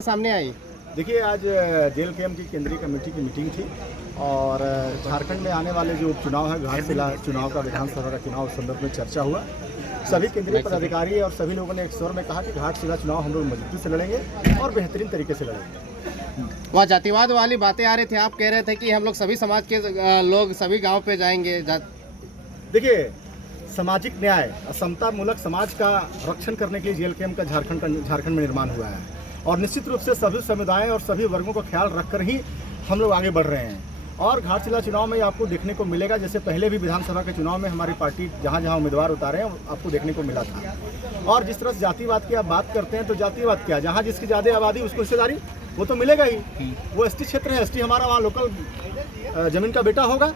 सामने आई। देखिए, आज जेल कैंप की केंद्रीय कमेटी की मीटिंग थी और झारखंड में आने वाले जो उपचुनाव है, घाटशिला चुनाव का, विधानसभा का चुनाव, उस संदर्भ में चर्चा हुआ। सभी केंद्रीय पदाधिकारी और सभी लोगों ने एक स्वर में कहा कि घाटशिला चुनाव हम लोग मजबूती से लड़ेंगे और बेहतरीन तरीके से लड़ेंगे। वहाँ जातिवाद वाली बातें आ रही थी, आप कह रहे थे कि हम लोग सभी समाज के लोग सभी गांव पे जाएंगे। देखिए, सामाजिक न्याय और समता मूलक समाज का रक्षण करने के लिए जेल कैंप का झारखंड में निर्माण हुआ है और निश्चित रूप से सभी समुदायों और सभी वर्गों का ख्याल रखकर ही हम लोग आगे बढ़ रहे हैं। और घाटशिला चुनाव में आपको देखने को मिलेगा, जैसे पहले भी विधानसभा के चुनाव में हमारी पार्टी जहां जहां उम्मीदवार उतारे हैं आपको देखने को मिला था। और जिस तरह से जातिवाद की आप बात करते हैं, तो जातिवाद क्या, जहाँ जिसकी ज़्यादा आबादी उसको हिस्सेदारी वो तो मिलेगा ही। वो एसटी क्षेत्र है, एसटी हमारा वहाँ लोकल जमीन का बेटा होगा।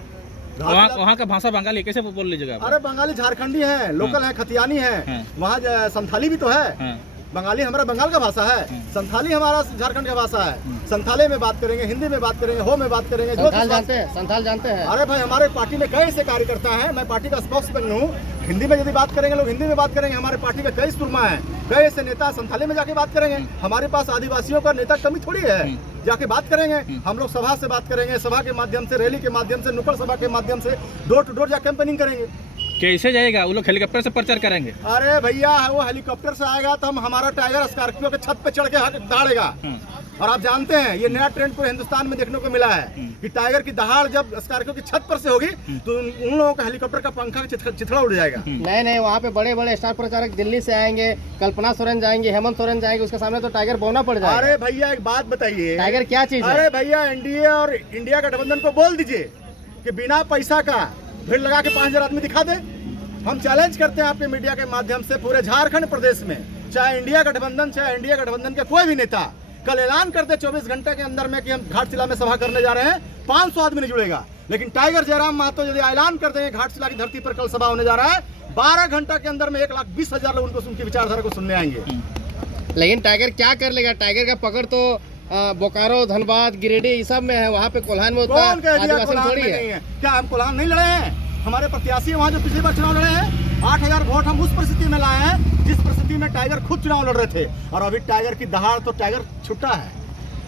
वहाँ का भाषा बंगाली कैसे बोल लीजिएगा? अरे बंगाली झारखंडी है, लोकल है, खतियानी है, वहाँ संथाली भी तो है। बंगाली हमारा बंगाल का भाषा है, संथाली हमारा झारखंड का भाषा है। संथाली में बात करेंगे, हिंदी में बात करेंगे, हो में बात करेंगे। संथाल जानते हैं? अरे भाई, हमारे पार्टी में कई ऐसे कार्यकर्ता हैं, मैं पार्टी का स्पोक्समैन हूँ। हिंदी में यदि बात करेंगे लोग हिंदी में बात करेंगे। हमारे पार्टी में कई सुरमा है, कई ऐसे नेता संथाली में जाके बात करेंगे। हमारे पास आदिवासियों का नेता कमी थोड़ी है, जाके बात करेंगे। हम लोग सभा से बात करेंगे, सभा के माध्यम से, रैली के माध्यम से, नुक्कड़ सभा के माध्यम से डोर टू डोर जाकर कैंपेनिंग करेंगे। कैसे जाएगा? वो लोग हेलीकॉप्टर से प्रचार करेंगे। अरे भैया, वो हेलीकॉप्टर से आएगा तो हमारा टाइगर स्कॉर्पियो के छत पे चढ़ के दहाड़ेगा। और आप जानते हैं, ये नया ट्रेंड पूरे हिंदुस्तान में देखने को मिला है कि टाइगर की दहाड़ जब स्कॉर्पियो की छत पर से होगी तो उन लोगों का हेलीकॉप्टर का पंखा चिथड़ा उड़ जाएगा। नहीं, वहाँ पे बड़े बड़े स्टार प्रचारक दिल्ली से आएंगे, कल्पना सोरेन जाएंगे, हेमंत सोरेन जाएंगे, उसके सामने तो टाइगर बोलना पड़ जाएगा। अरे भैया, एक बात बताइए, टाइगर क्या चीज है? अरे भैया, एनडीए और इंडिया गठबंधन को बोल दीजिए कि बिना पैसा का भीड़ लगा के 5000 आदमी दिखा दे। हम चैलेंज करते हैं आपके मीडिया के माध्यम से पूरे झारखंड प्रदेश में, चाहे इंडिया गठबंधन, चाहे इंडिया गठबंधन के कोई भी नेता कल ऐलान कर दे 24 घंटे के अंदर में कि हम घाटशिला में सभा करने जा रहे हैं, 500 आदमी नहीं जुड़ेगा। लेकिन टाइगर जयराम महतो यदि ऐलान कर देंगे घाटशिला की धरती पर कल सभा होने जा रहा है, 12 घंटा के अंदर में 1,20,000 लोग उनको उनकी विचारधारा को सुनने आएंगे। लेकिन टाइगर क्या कर लेगा? टाइगर का पकड़ तो बोकारो, धनबाद, गिरिडीह ये सब में है, वहाँ पे कोल्हान में उतना आदिवासी थोड़ी है। क्या हम कोल्हान नहीं लड़े हैं? हमारे प्रत्याशी वहाँ जो पिछली बार चुनाव लड़े हैं, 8,000 वोट हम उस परिस्थिति में लाए हैं जिस परिस्थिति में टाइगर खुद चुनाव लड़ रहे थे। और अभी टाइगर की दहाड़ तो टाइगर छुट्टा है,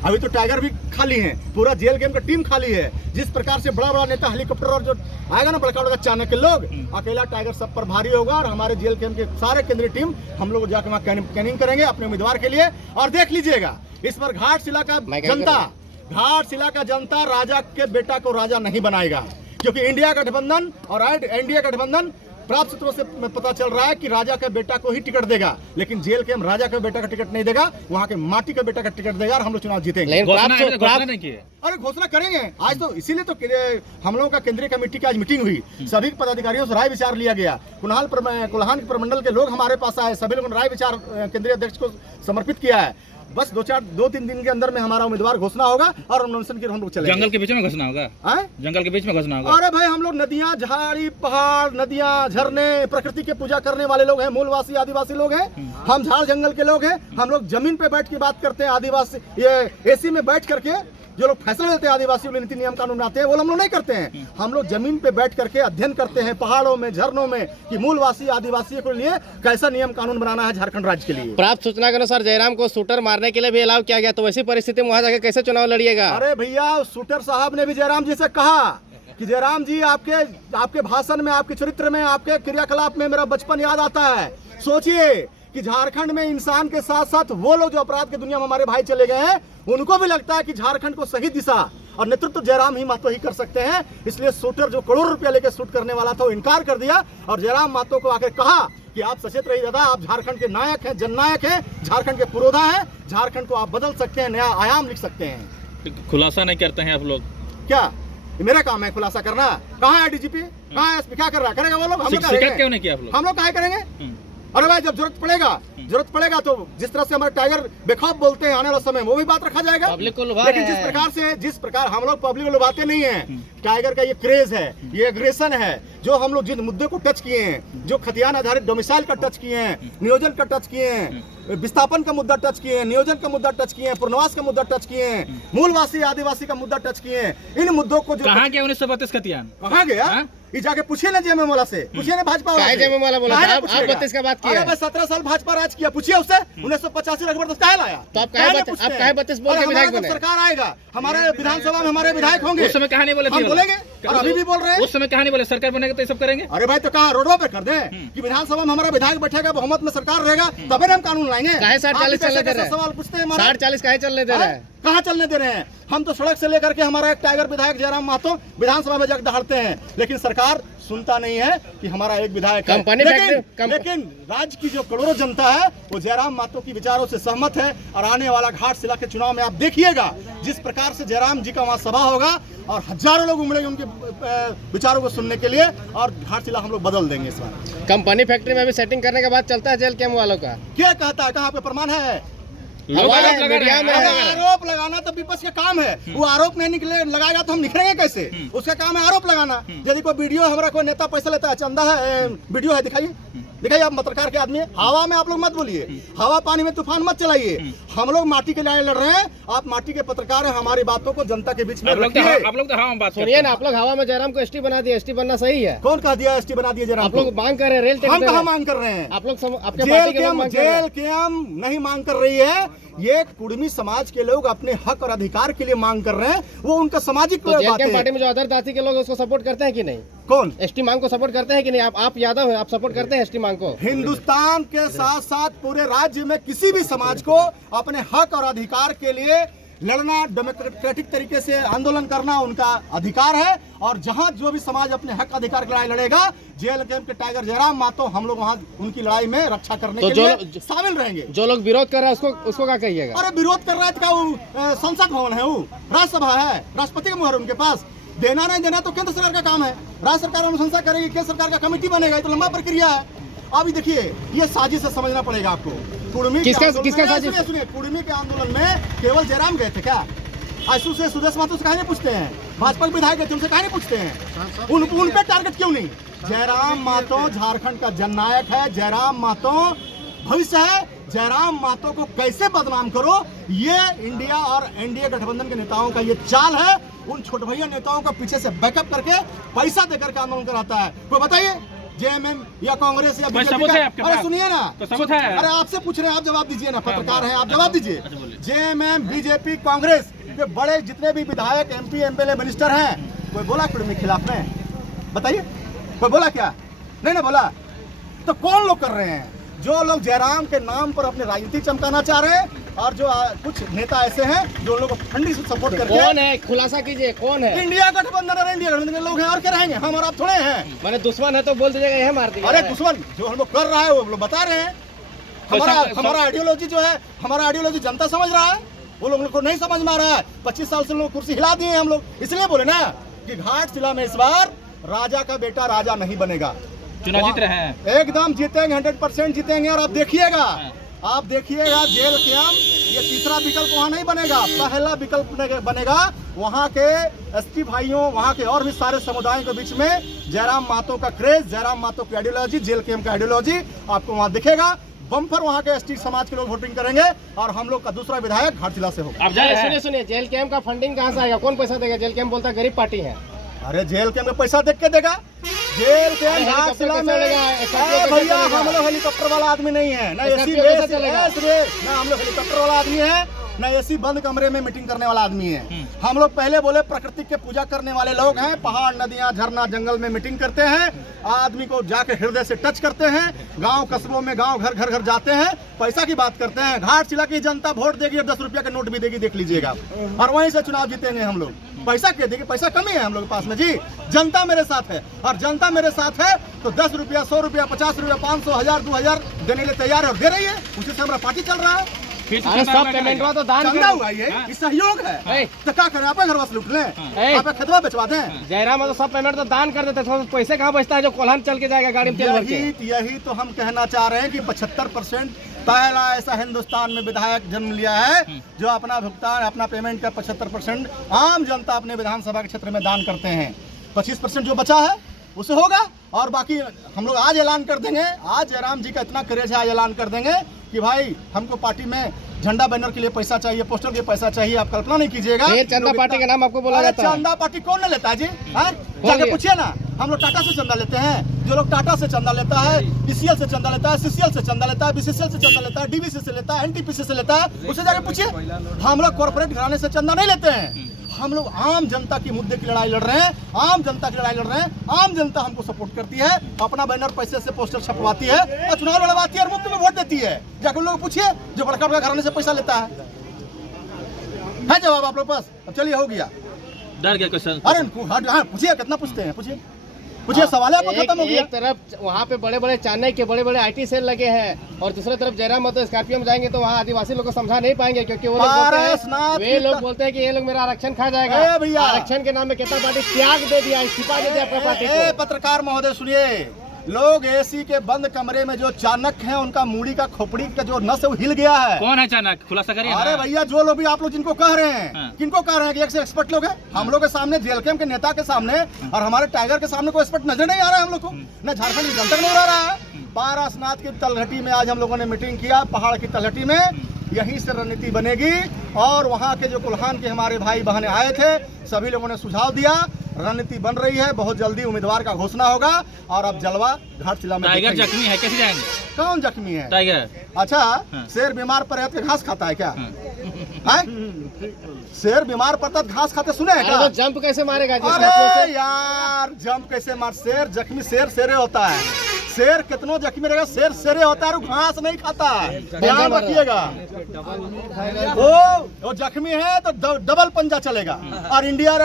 अभी तो टाइगर भी खाली है, पूरा जेल कैंप का टीम खाली है। जिस प्रकार से बड़ा बड़ा नेता हेलीकॉप्टर और जो आएगा ना बड़का बड़का चाणक्य लोग, अकेला टाइगर सब पर भारी होगा। और हमारे जेल कैंप के सारे केंद्रीय टीम हम लोग जाकर वहाँ कैनिंग करेंगे अपने उम्मीदवार के लिए। और देख लीजिएगा, इस पर घाटशिला का जनता राजा के बेटा को राजा नहीं बनाएगा, क्योंकि इंडिया गठबंधन और एनडीए गठबंधन प्राप्त सूत्रों से पता चल रहा है कि राजा का बेटा को ही टिकट देगा, लेकिन जेल के राजा का बेटा का टिकट नहीं देगा, वहाँ के माटी का बेटा का टिकट देगा और हम लोग चुनाव जीतेंगे। अरे घोषणा करेंगे आज तो, इसीलिए तो हम लोगों का केंद्रीय कमेटी की आज मीटिंग हुई। सभी पदाधिकारियों से राय विचार लिया गया। कोल्हान के प्रमंडल के लोग हमारे पास आए, सभी लोगों ने राय विचार केंद्रीय अध्यक्ष को समर्पित किया है। बस 2-3 दिन के अंदर में हमारा उम्मीदवार घोषणा होगा और नॉमिनेशन के हम लोग चलेंगे। जंगल के बीच में घोषणा होगा? जंगल के बीच में घोषणा होगा? अरे भाई, हम लोग नदियां, झाड़ी, पहाड़, नदियां, झरने, प्रकृति की पूजा करने वाले लोग हैं, मूलवासी आदिवासी लोग हैं। हम झाड़ जंगल के लोग हैं। हम लोग जमीन पे बैठ के बात करते हैं। आदिवासी ये एसी में बैठ करके जो लोग फैसले लेते हैं, आदिवासियों के नीति नियम कानून बनाते हैं, वो हम लोग नहीं करते हैं। हम लोग जमीन पे बैठ करके अध्ययन करते हैं, पहाड़ों में, झरनों में, कि मूलवासी आदिवासियों के लिए कैसा नियम कानून बनाना है झारखंड राज्य के लिए। प्राप्त सूचना के अनुसार जयराम को शूटर मारने के लिए भी अलाउ किया गया, तो वैसी परिस्थिति में वहाँ जाकर कैसे चुनाव लड़िएगा? अरे भैया, शूटर साहब ने भी जयराम जी से कहा कि जयराम जी, आपके भाषण में, आपके चरित्र में, आपके क्रियाकलाप में मेरा बचपन याद आता है। सोचिए कि झारखंड में इंसान के साथ साथ वो लोग जो अपराध की दुनिया में हमारे भाई चले गए हैं, उनको भी लगता है कि झारखंड को सही दिशा और नेतृत्व जयराम ही महतो ही कर सकते हैं। इसलिए शूटर जो करोड़ रुपया लेकर शूट करने वाला था, वो इनकार कर दिया और जयराम महतो को आकर कहा कि आप सचेत रहिए दादा, आप झारखंड के नायक हैं, जननायक हैं, झारखंड के पुरोधा हैं, झारखंड को आप बदल सकते हैं, नया आयाम लिख सकते हैं। खुलासा नहीं करते हैं आप लोग? क्या मेरा काम है खुलासा करना? कहाँ है डीजीपी, कहाँ है एसपी, क्या कर रहा है? करेगा वो लोग? क्यों नहीं किया आप लोग? हम लोग क्या करेंगे? अरे भाई, जब जरूरत पड़ेगा तो जिस तरह से हमारे टाइगर बेखौफ बोलते हैं आने वाले समय में, वो भी बात रखा जाएगा। लेकिन जिस प्रकार हम लोग पब्लिक को लुभाते नहीं है, टाइगर का ये क्रेज है, ये एग्रेशन है जो हम लोग जिन मुद्दे को टच किए हैं, जो खतियान आधारित डोमिसाइल का टच किए हैं, नियोजन का टच किए हैं, विस्थापन का मुद्दा टच किए हैं, नियोजन का मुद्दा टच किए हैं, पुनर्वास का मुद्दा टच किए हैं, मूलवासी आदिवासी का मुद्दा टच किए हैं, इन मुद्दों को जो कहाँ गया 1932 खतियान? कहाँ गया? ये जाके पूछिए ना जेएमएम वाला से, पूछिए ना भाजपा वाला से। जेएमएम वाला बोला आप 32 का बात किया। अरे 17 साल भाजपा राज किया, पूछिए उससे 1985 जबरदस्त काहे लाया? तो आप काहे 32 बोल के विधायक बने? सरकार आएगा, हमारे विधानसभा में हमारे विधायक होंगे, उस समय कहा नहीं बोले थे? हम बोलेंगे और अभी भी बोल रहे हैं। उस समय कहा नहीं बोले सरकार बनेगा तो ये सब करेंगे? अरे भाई तो कहा रोडों पे कर दें कि विधानसभा में हमारा विधायक बैठेगा, बहुमत में सरकार रहेगा, तभी हम कानून लाएंगे। काहे 60-40 चलने दे रहे हैं? सवाल पूछते हैं, 60-40 काहे चलने दे रहे हैं? कहाँ चलने दे रहे हैं? हम तो सड़क से लेकर के हमारा एक टाइगर विधायक जयराम महतो विधानसभा में जाकर दहाड़ते हैं, लेकिन सरकार सुनता नहीं है कि हमारा एक विधायक है। लेकिन राज्य की जो करोड़ों जनता है वो जयराम महतो की विचारों से सहमत है। और आने वाला घाटशिला के चुनाव में आप देखिएगा जिस प्रकार से जयराम जी का वहाँ सभा होगा और हजारों लोग उमड़ेंगे उनके विचारों को सुनने के लिए, और घाटशिला हम लोग बदल देंगे इस बार। कंपनी फैक्ट्री में भी सेटिंग करने के बाद चलता है जेल कैम्प वालों का। क्या कहता है? कहाँ पे प्रमाण है? आरोप लगाना तो विपक्ष का काम है। वो आरोप नहीं निकले लगाएगा तो हम निखरेंगे कैसे? उसका काम है आरोप लगाना। यदि कोई वीडियो हमारा कोई नेता पैसा लेता है, चंदा है, वीडियो है, दिखाइए दिखाइए। आप पत्रकार के आदमी, हवा में आप लोग मत बोलिए, हवा पानी में तूफान मत चलाइए। हम लोग माटी के लिए लड़ रहे हैं, आप माटी के पत्रकार हैं, हमारी बातों को जनता के बीच में आप लोग तो हवा में बात सुनिए ना। आप लोग हवा में जयराम को एसटी बना दिया, एसटी बनना सही है? कौन कह दिया एसटी बना दिया जयराम? आप लोग मांग कर रहे हैं, रेल टैक्स हम कहाँ मांग कर रहे हैं? आप लोग जेल कैम्प नहीं मांग कर रही है, ये कुर्मी समाज के लोग अपने हक और अधिकार के लिए मांग कर रहे हैं। वो उनका सामाजिक पार्टी में जो अदर जाति के लोग उसको सपोर्ट करते हैं कि नहीं? कौन एसटी मांग को सपोर्ट करते हैं कि नहीं? आप यादव हैं, आप सपोर्ट करते हैं एसटी मांग को? हिंदुस्तान के साथ साथ पूरे राज्य में किसी भी समाज को अपने हक और अधिकार के लिए लड़ना, डेमोक्रेटिक तरीके से आंदोलन करना उनका अधिकार है। और जहां जो भी समाज अपने हक अधिकार की लड़ाई लड़ेगा, जेल कैंप के टाइगर जयराम महतो हम लोग वहां उनकी लड़ाई में रक्षा करने के लिए शामिल रहेंगे। जो लोग विरोध कर रहे हैं उसको क्या कहिएगा? अरे विरोध कर रहे थे, वो संसद भवन है, वो राज्यसभा है, राष्ट्रपति का मुहर उनके पास। देना नहीं देना तो केंद्र सरकार का काम है, राज्य सरकार अनुशंसा करेगी, केंद्र सरकार का कमेटी बनेगा, तो लंबा प्रक्रिया है। अभी देखिए ये साजिश से समझना पड़ेगा आपको। किसका साजिश? सुनिए, कुर्मी के आंदोलन में केवल जयराम गए थे क्या? आशु से सुदेश महतो से काहे नहीं पूछते हैं? भाजपा के विधायक गए थे, उनसे काहे नहीं पूछते हैं? उन पे टारगेट क्यों नहीं? जयराम महतो झारखंड का जननायक है, जयराम महतो भविष्य है। जयराम महतो को कैसे बदनाम करो, ये इंडिया और एनडीए गठबंधन के नेताओं का ये चाल है। उन छोटे भैया नेताओं को पीछे से बैकअप करके पैसा देकर के आंदोलन कराता है। कोई बताइए, जेएमएम या कांग्रेस या बीजेपी का? अरे सुनिए ना, अरे आपसे पूछ रहे हैं, आप जवाब दीजिए ना, पत्रकार हैं आप, जवाब दीजिए। जेएमएम, बीजेपी, कांग्रेस के बड़े जितने भी विधायक, एमपी, एमएलए, मिनिस्टर हैं, कोई बोला कुर्मी के खिलाफ में? बताइए, कोई बोला क्या? नहीं ना बोला। तो कौन लोग कर रहे हैं? जो लोग जयराम के नाम पर अपनी राजनीति चमकाना चाह रहे हैं, और जो कुछ नेता ऐसे हैं जो लोगों को फंडी से सपोर्ट करके। कौन है? खुलासा कीजिए, कौन है? इंडिया गठबंधन और एनडीए गठबंधन के लोग हैं, और क्या रहेंगे? हम और आप थोड़े हैं। मैंने दुश्मन है तो बोल दीजिएगा यह मार दिया। अरे दुश्मन जो हम लोग कर रहा है वो लोग बता रहे हैं। हमारा आइडियोलॉजी जो है, हमारा आइडियोलॉजी जनता समझ रहा है, वो लोग को नहीं समझ में आ रहा है। 25 साल से लोग कुर्सी हिला दिए हम लोग, इसलिए बोले ना कि घाटशिला में इस बार राजा का बेटा राजा नहीं बनेगा। चुनाव जीत रहे हैं, एकदम जीतेंगे, 100% जीतेंगे। और आप देखिएगा, आप देखिएगा जेल कैंप, ये तीसरा विकल्प वहाँ नहीं बनेगा, पहला विकल्प बनेगा वहाँ के एसटी भाइयों, वहाँ के और भी सारे समुदायों के बीच में जयराम महतो का क्रेज, जयराम महतो की आइडियोलॉजी, जेल कैंप का आइडियोलॉजी आपको वहाँ दिखेगा। बम्पर वहाँ के एसटी समाज के लोग वोटिंग करेंगे, और हम लोग का दूसरा विधायक घाटशिला से होगा। सुनिए, जेल कैंप का फंडिंग कहाँ से आएगा? कौन पैसा देगा? जेल कैंप बोलता है गरीब पार्टी है। अरे जेल कैंप में पैसा देख के देगा? जेल कैंप घाटशिला में भैया हम लोग हेलीकॉप्टर वाला आदमी नहीं है, ना एसी ना हम लोग हेलीकॉप्टर वाला आदमी है, ना एसी बंद कमरे में मीटिंग करने वाला आदमी है। हम लोग पहले बोले प्रकृति के पूजा करने वाले लोग हैं, पहाड़, नदियां, झरना, जंगल में मीटिंग करते हैं, आदमी को जाके हृदय से टच करते हैं, गांव कस्बों में, गांव घर घर जाते हैं, पैसा की बात करते हैं। घाटशिला की जनता वोट देगी और 10 रुपया का नोट भी देगी, देख लीजिएगा, और वहीं से चुनाव जीतेंगे हम लोग। पैसा क्या देगी? पैसा कमी है हम लोग के पास में जी। जनता मेरे साथ है, और जनता मेरे साथ है तो 10 रुपया, 100 रुपया, 50 रुपया, 500, 1000, 2000 देने के लिए तैयार है, और दे रही है। उसी से हमारा पार्टी चल रहा है। सब पेमेंट हुआ तो दान चंदा हुआ, ये सहयोग है। तो क्या करें? आप घर बस लूट लें, आप खतवा बेचवा दें? जयराम तो सब पेमेंट तो दान कर देते, थोड़ा पैसे कहाँ बचता है जो कोल्हान चल के जाएगा गाड़ी में तेल भर के? यही तो हम कहना चाह रहे हैं कि 75% पहला ऐसा हिंदुस्तान में विधायक जन्म लिया है जो अपना भुगतान, अपना पेमेंट का 75% आम जनता अपने विधानसभा के क्षेत्र में दान करते हैं। 25% जो बचा है उससे होगा। और बाकी हम लोग आज ऐलान कर देंगे, आज जयराम जी का इतना क्रेज है, आज ऐलान कर देंगे कि भाई हमको पार्टी में झंडा बैनर के लिए पैसा चाहिए, पोस्टर के लिए पैसा चाहिए। आप कल्पना नहीं कीजिएगा। फिर चंदा पार्टी का नाम आपको बोला जाता है। चंदा पार्टी कौन ना लेता है जी? जाके पूछिए ना। हम लोग टाटा से चंदा लेते हैं। जो लोग टाटा से चंदा लेता है, पीसीएल से चंदा लेता है, सीसीएल से चंदा लेता है, बीसीसीएल से चंदा लेता है, डीवीसी से लेता है, एनटीपीसी से लेता है, उससे जाके पूछिए। हम लोग कॉर्पोरेट घराने से चंदा नहीं लेते हैं। हम लोग आम जनता की मुद्दे की लड़ाई लड़ रहे हैं, आम जनता की लड़ाई लड़ रहे हैं। आम जनता हमको सपोर्ट करती है, अपना बैनर पैसे से पोस्टर छपवाती है और चुनाव लड़वाती है और मुफ्त में वोट देती है। जाकर लोग पूछिए जो बड़का बड़का घराने से पैसा लेता है जवाब आप लोग पास। अब चलिए हो गया। डर गया क्वेश्चन। अरे हाँ पूछिए, कितना पूछते हैं, पूछिए सवाल आपका खत्म हो गया। एक तरफ वहाँ पे बड़े बड़े चेन्नई के बड़े बड़े IT सेल लगे हैं और दूसरी तरफ जयराम महतो स्कॉर्पियो में जाएंगे तो वहाँ आदिवासी लोग को समझा नहीं पाएंगे, क्योंकि वो लोग बोलते हैं कि ये लोग मेरा आरक्षण खा जाएगा। भैया आरक्षण के नाम में कितना पार्टी त्याग दे दिया, इस्तीफा दे दिया अपने पार्टी को। पत्रकार महोदय सुनिए, लोग एसी के बंद कमरे में जो चाणक हैं उनका मूड़ी का खोपड़ी का जो नस है वो हिल गया है। कौन है चाणक, खुलासा करिए। अरे भैया जो लोग भी आप लोग जिनको कह रहे हैं, हाँ। किनको कह रहे हैं कि एक से एक्सपर्ट लोग हैं। हम लोग के सामने जेएलकेएम के नेता के सामने और हमारे टाइगर के सामने कोई एक्सपर्ट नजर नहीं आ रहा है हम लोग को। न झारखंड की जनता को नजर आ रहा है। पारसनाथ की तलहटी में आज हम लोगों ने मीटिंग किया, पहाड़ की तलहटी में। यहीं से रणनीति बनेगी और वहाँ के जो कुल्हान के हमारे भाई बहनें आए थे, सभी लोगों ने सुझाव दिया, रणनीति बन रही है। बहुत जल्दी उम्मीदवार का घोषणा होगा और अब जलवा घाटशिला में टाइगर देखेंगे। जख्मी है, कैसे जाएंगे? कौन जख्मी है? टाइगर। अच्छा हाँ। शेर बीमार पर के घास खाता है क्या? हैं? शेर बीमार पड़ता है घास खाते सुने हैं अरे क्या? तो जंप कैसे मारेगा जी अरे स्कॉर्पियो से? यार जंप कैसे मार, शेर जख्मी शेर शेरे होता है। शेर कितनों जख्मी रहेगा, शेर शेरे होता है और घास नहीं खाता है। ध्यान रखिएगा। वो जख्मी है तो डबल पंजा चलेगा और इंडिया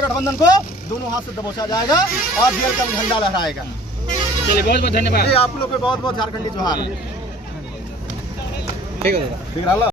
गठबंधन को दोनों हाथ से दबोचा जाएगा और जेल का झंडा लहराएगा। चलिए बहुत बहुत धन्यवाद। आप लोग को बहुत बहुत झारखंडी जोहार। ठीक है। ठीक है।